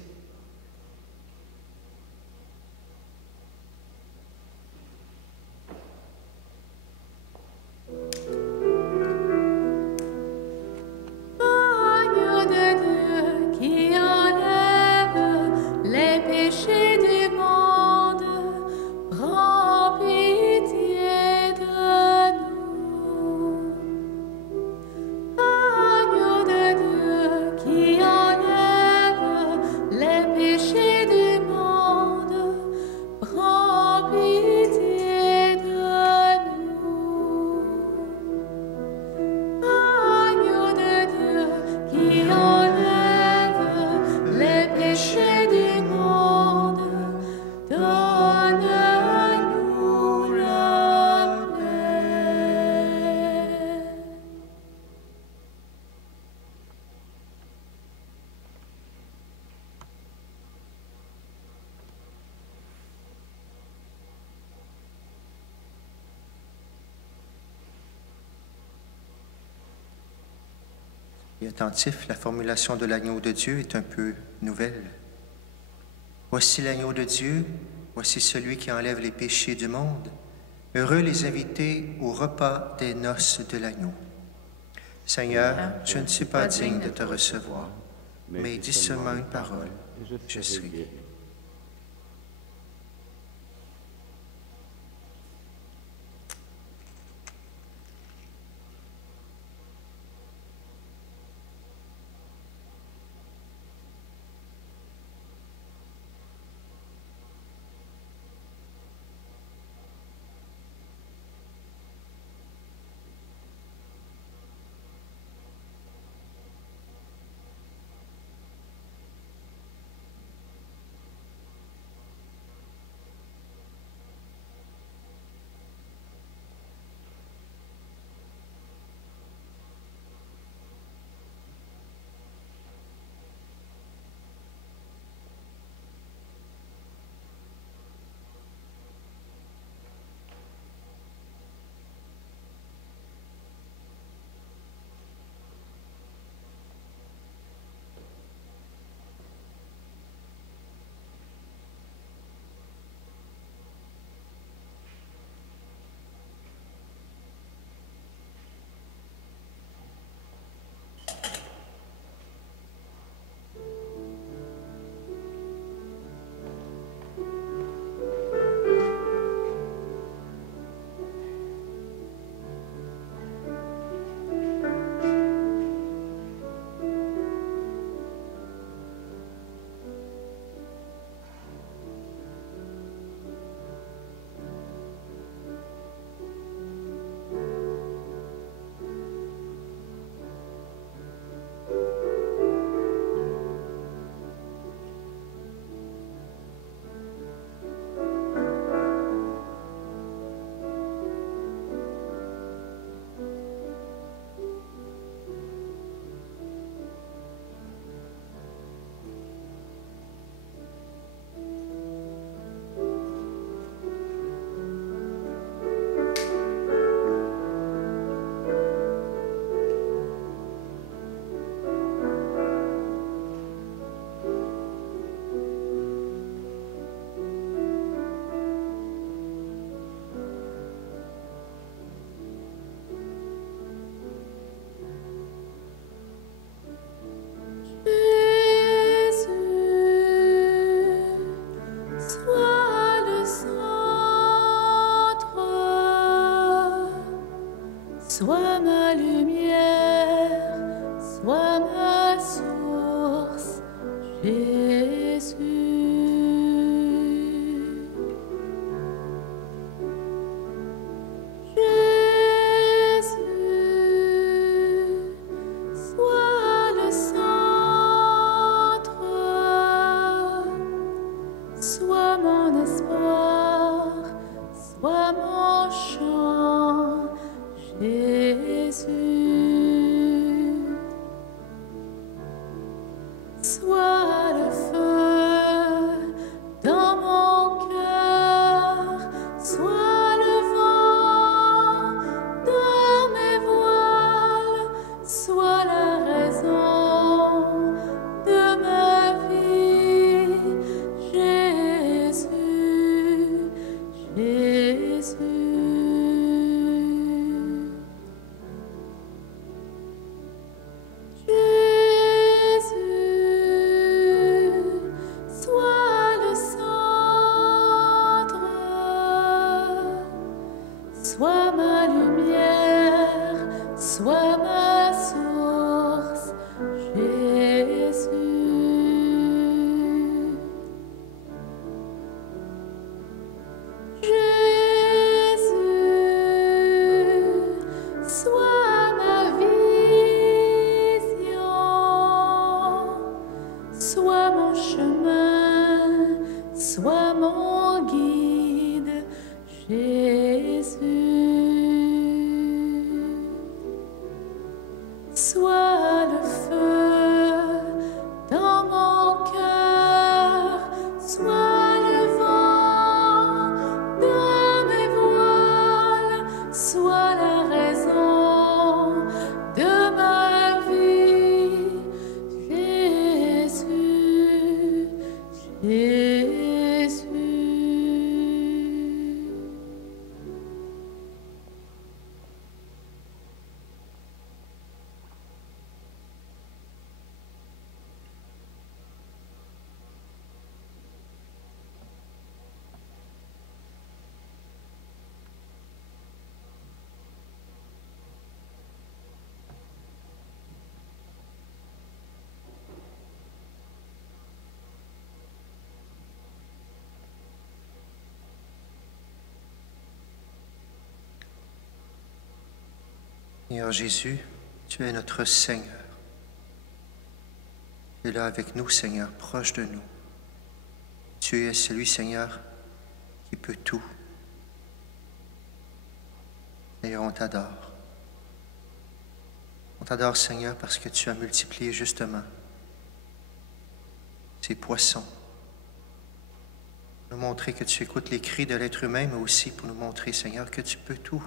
Et attentif, la formulation de l'agneau de Dieu est un peu nouvelle. Voici l'agneau de Dieu, voici celui qui enlève les péchés du monde. Heureux les invités au repas des noces de l'agneau. Seigneur, je ne suis pas digne de te recevoir, mais dis seulement une parole, je suis guéri. Sois ma lumière, sois ma source, Jésus. Jésus, sois le centre, sois mon espoir, sois mon chant, Jésus. Sois le feu dans mon cœur, sois le vent dans mes voiles, sois la raison de ma vie, Jésus, Jésus. Sois ma lumière, sois ma source, Jésus. Jésus, sois ma vision, sois mon chemin, sois mon guide, Jésus. Sois le feu dans mon cœur, sois le vent dans mes voiles, sois la raison de ma vie, Jésus, Jésus. Seigneur Jésus, tu es notre Seigneur. Tu es là avec nous, Seigneur, proche de nous. Tu es celui, Seigneur, qui peut tout. Seigneur, on t'adore. On t'adore, Seigneur, parce que tu as multiplié justement ces poissons. Pour nous montrer que tu écoutes les cris de l'être humain, mais aussi pour nous montrer, Seigneur, que tu peux tout.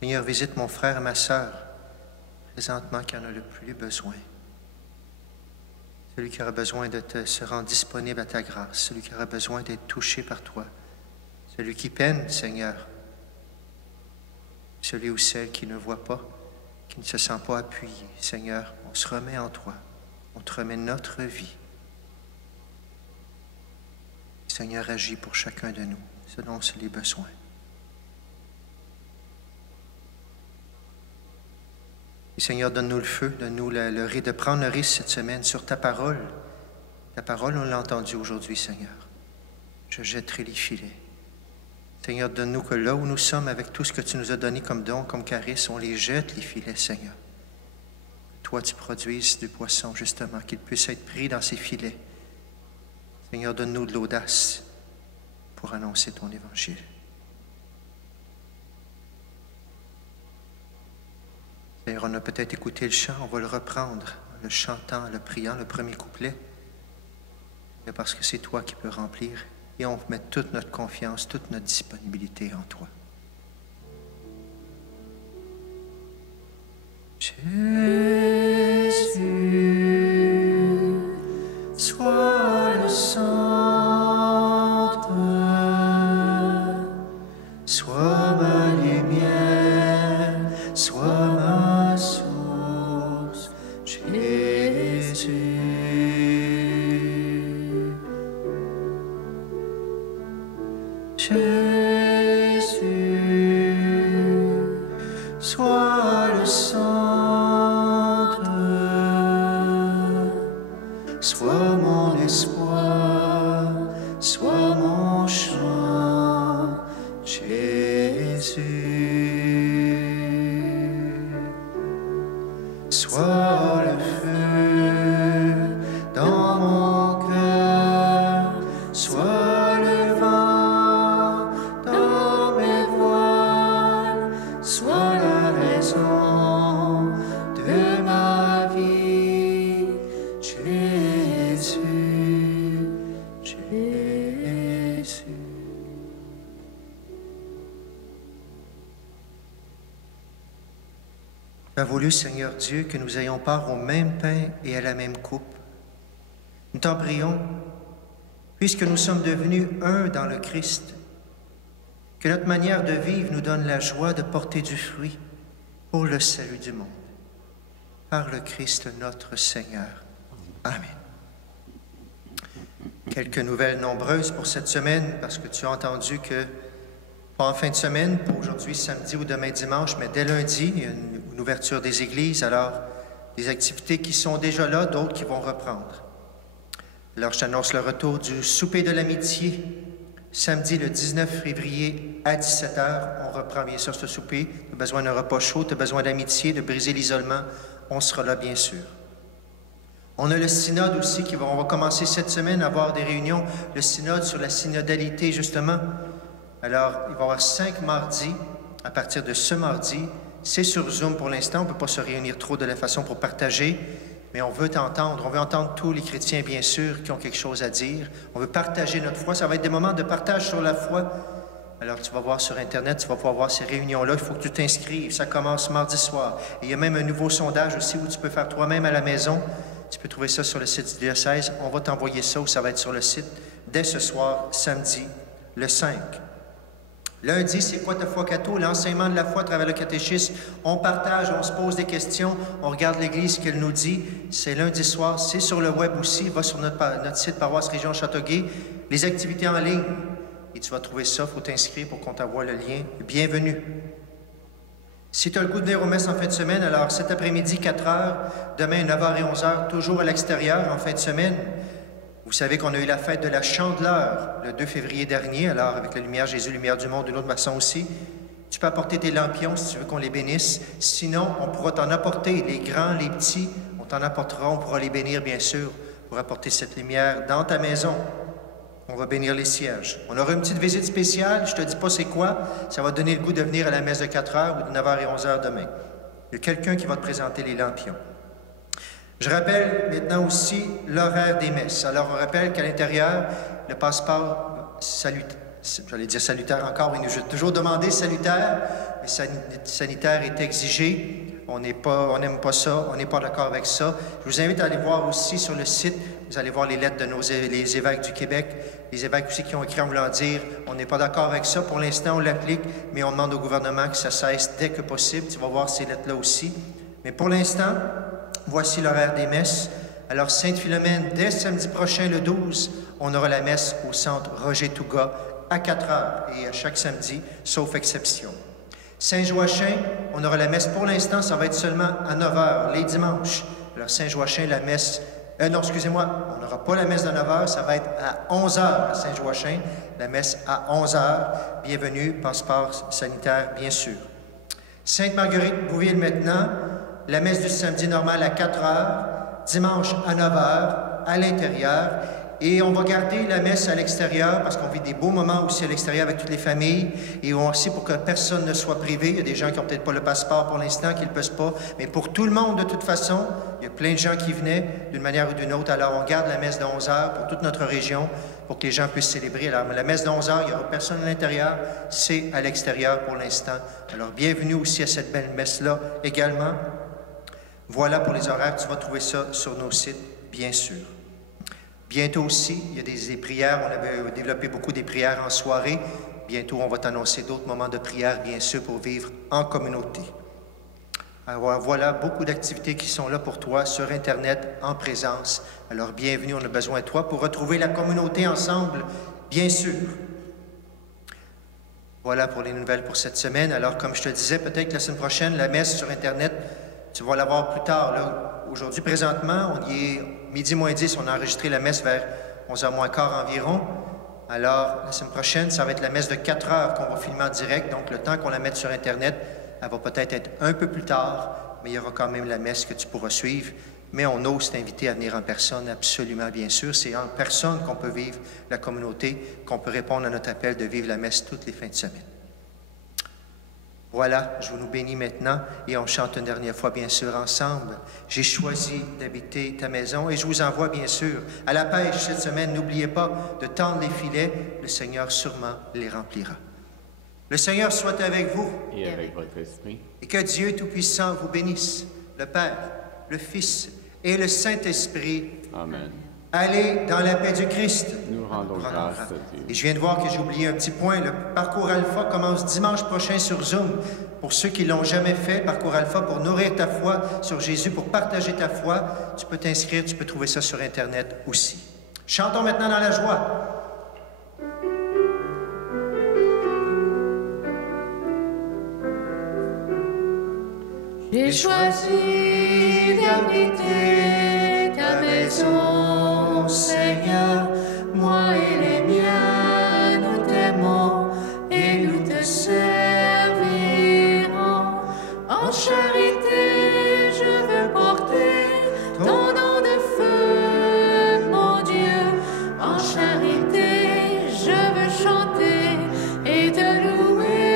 Seigneur, visite mon frère et ma sœur, présentement, qui en a le plus besoin. Celui qui aura besoin de se rendre disponible à ta grâce, celui qui aura besoin d'être touché par toi, celui qui peine, Seigneur, celui ou celle qui ne voit pas, qui ne se sent pas appuyé. Seigneur, on se remet en toi, on te remet notre vie. Seigneur, agis pour chacun de nous, selon les besoins. Et Seigneur, donne-nous le feu, donne-nous de prendre le risque cette semaine sur ta parole. Ta parole, on l'a entendue aujourd'hui, Seigneur. Je jetterai les filets. Seigneur, donne-nous que là où nous sommes, avec tout ce que tu nous as donné comme don, comme charisme, on les jette, les filets, Seigneur. Toi, tu produises des poissons, justement, qu'ils puissent être pris dans ces filets. Seigneur, donne-nous de l'audace pour annoncer ton évangile. Seigneur, on a peut-être écouté le chant, on va le reprendre, le chantant, le priant, le premier couplet, parce que c'est toi qui peux remplir, et on met toute notre confiance, toute notre disponibilité en toi. Jésus, sois le centre, sois ma lumière, sois ma source, Jésus. Jésus, sois le centre, sois mon espoir, sois mon chant, Jésus. Sois le feu dans mon cœur, sois le vent dans mes voiles, sois la raison de ma vie, Jésus, Jésus. Tu as voulu, Seigneur Dieu, que nous ayons part au même pain et à la même coupe. Nous t'en prions, puisque nous sommes devenus un dans le Christ, que notre manière de vivre nous donne la joie de porter du fruit pour le salut du monde. Par le Christ notre Seigneur. Amen. Quelques nouvelles nombreuses pour cette semaine, parce que tu as entendu que, pas en fin de semaine, pour aujourd'hui, samedi ou demain dimanche, mais dès lundi, il y a une ouverture des églises. Alors, des activités qui sont déjà là, d'autres qui vont reprendre. Alors, je t'annonce le retour du souper de l'amitié, samedi le 19 février à 17h. On reprend bien sûr ce souper. Tu as besoin d'un repas chaud, tu as besoin d'amitié, de briser l'isolement. On sera là, bien sûr. On a le synode aussi, on va commencer cette semaine à avoir des réunions, le synode sur la synodalité, justement. Alors, il va y avoir 5 mardis. À partir de ce mardi, c'est sur Zoom pour l'instant. On ne peut pas se réunir trop de la façon pour partager, mais on veut t'entendre. On veut entendre tous les chrétiens, bien sûr, qui ont quelque chose à dire. On veut partager notre foi. Ça va être des moments de partage sur la foi. Alors, tu vas voir sur Internet, tu vas pouvoir voir ces réunions-là. Il faut que tu t'inscrives. Ça commence mardi soir. Et il y a même un nouveau sondage aussi où tu peux faire toi-même à la maison. Tu peux trouver ça sur le site du diocèse. On va t'envoyer ça ou ça va être sur le site dès ce soir, samedi, le 5. Lundi, c'est quoi ta foi catho? L'enseignement de la foi à travers le catéchisme. On partage, on se pose des questions, on regarde l'Église, ce qu'elle nous dit. C'est lundi soir, c'est sur le web aussi. Va sur notre site Paroisse Région Châteauguay. Les activités en ligne. Et tu vas trouver ça, il faut t'inscrire pour qu'on t'envoie le lien. Bienvenue. Si tu as le goût de venir aux messes en fin de semaine, alors cet après-midi, 4h, demain, 9h et 11h, toujours à l'extérieur en fin de semaine. Vous savez qu'on a eu la fête de la Chandeleur le 2 février dernier, alors avec la lumière Jésus, lumière du monde, d'une autre façon aussi. Tu peux apporter tes lampions si tu veux qu'on les bénisse. Sinon, on pourra t'en apporter, les grands, les petits, on t'en apportera, on pourra les bénir, bien sûr, pour apporter cette lumière dans ta maison. On va bénir les cierges. On aura une petite visite spéciale, je ne te dis pas c'est quoi, ça va te donner le goût de venir à la messe de 4 heures ou de 9 h et 11 h demain. Il y a quelqu'un qui va te présenter les lampions. Je rappelle maintenant aussi l'horaire des messes. Alors, on rappelle qu'à l'intérieur, le passeport salutaire encore, il nous a toujours demandé salutaire, mais sanitaire est exigé. On n'aime pas ça, on n'est pas d'accord avec ça. Je vous invite à aller voir aussi sur le site, vous allez voir les lettres de les évêques du Québec, les évêques aussi qui ont écrit en voulant dire on n'est pas d'accord avec ça, pour l'instant on l'applique, mais on demande au gouvernement que ça cesse dès que possible. Tu vas voir ces lettres-là aussi. Mais pour l'instant, voici l'horaire des messes. Alors, Sainte-Philomène, dès samedi prochain, le 12, on aura la messe au centre Roger Touga à 4 h et à chaque samedi, sauf exception. Saint-Joachim, on aura la messe pour l'instant, ça va être seulement à 9 h les dimanches. Alors, Saint-Joachim, la messe... on n'aura pas la messe de 9 h, ça va être à 11 h à Saint-Joachim, la messe à 11 h. Bienvenue, passeport sanitaire, bien sûr. Sainte-Marguerite-Bouville maintenant, la messe du samedi normal à 4 h, dimanche à 9 h, à l'intérieur. Et on va garder la messe à l'extérieur parce qu'on vit des beaux moments aussi à l'extérieur avec toutes les familles et aussi pour que personne ne soit privé. Il y a des gens qui n'ont peut-être pas le passeport pour l'instant, qui ne le peuvent pas, mais pour tout le monde de toute façon, il y a plein de gens qui venaient d'une manière ou d'une autre. Alors on garde la messe de 11 h pour toute notre région pour que les gens puissent célébrer. Alors la messe de 11 h, il n'y aura personne à l'intérieur, c'est à l'extérieur pour l'instant. Alors bienvenue aussi à cette belle messe-là également. Voilà pour les horaires, tu vas trouver ça sur nos sites, bien sûr. Bientôt aussi, il y a des prières. On avait développé beaucoup des prières en soirée. Bientôt, on va t'annoncer d'autres moments de prière, bien sûr, pour vivre en communauté. Alors, voilà beaucoup d'activités qui sont là pour toi sur Internet, en présence. Alors, bienvenue, on a besoin de toi pour retrouver la communauté ensemble, bien sûr. Voilà pour les nouvelles pour cette semaine. Alors, comme je te disais, peut-être que la semaine prochaine, la messe sur Internet, tu vas la voir plus tard. Là. Aujourd'hui, présentement, on y est midi moins 10, on a enregistré la messe vers 11h moins quart environ. Alors, la semaine prochaine, ça va être la messe de 4 h qu'on va filmer en direct. Donc, le temps qu'on la mette sur Internet, elle va peut-être être un peu plus tard, mais il y aura quand même la messe que tu pourras suivre. Mais on ose t'inviter à venir en personne, absolument, bien sûr. C'est en personne qu'on peut vivre la communauté, qu'on peut répondre à notre appel de vivre la messe toutes les fins de semaine. Voilà, je vous nous bénis maintenant et on chante une dernière fois, bien sûr, ensemble. J'ai choisi d'habiter ta maison et je vous envoie, bien sûr, à la pêche cette semaine. N'oubliez pas de tendre les filets, le Seigneur sûrement les remplira. Le Seigneur soit avec vous. Et avec votre esprit. Et que Dieu Tout-Puissant vous bénisse, le Père, le Fils et le Saint-Esprit. Amen. Allez dans la paix du Christ. Nous rendons grâce à Dieu. Et je viens de voir que j'ai oublié un petit point. Le parcours Alpha commence dimanche prochain sur Zoom. Pour ceux qui ne l'ont jamais fait, parcours Alpha, pour nourrir ta foi sur Jésus, pour partager ta foi, tu peux t'inscrire, tu peux trouver ça sur Internet aussi. Chantons maintenant dans la joie. J'ai choisi d'habiter ta maison, Seigneur, moi et les miens, nous t'aimons et nous te servirons. En charité, je veux porter ton nom de feu, mon Dieu. En charité, je veux chanter et te louer.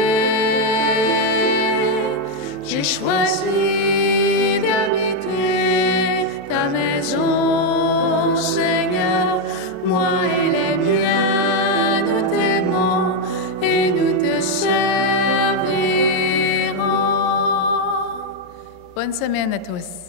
J'ai choisi d'habiter ta maison, Seigneur, moi et les miens, nous t'aimons et nous te servirons. Bonne semaine à tous.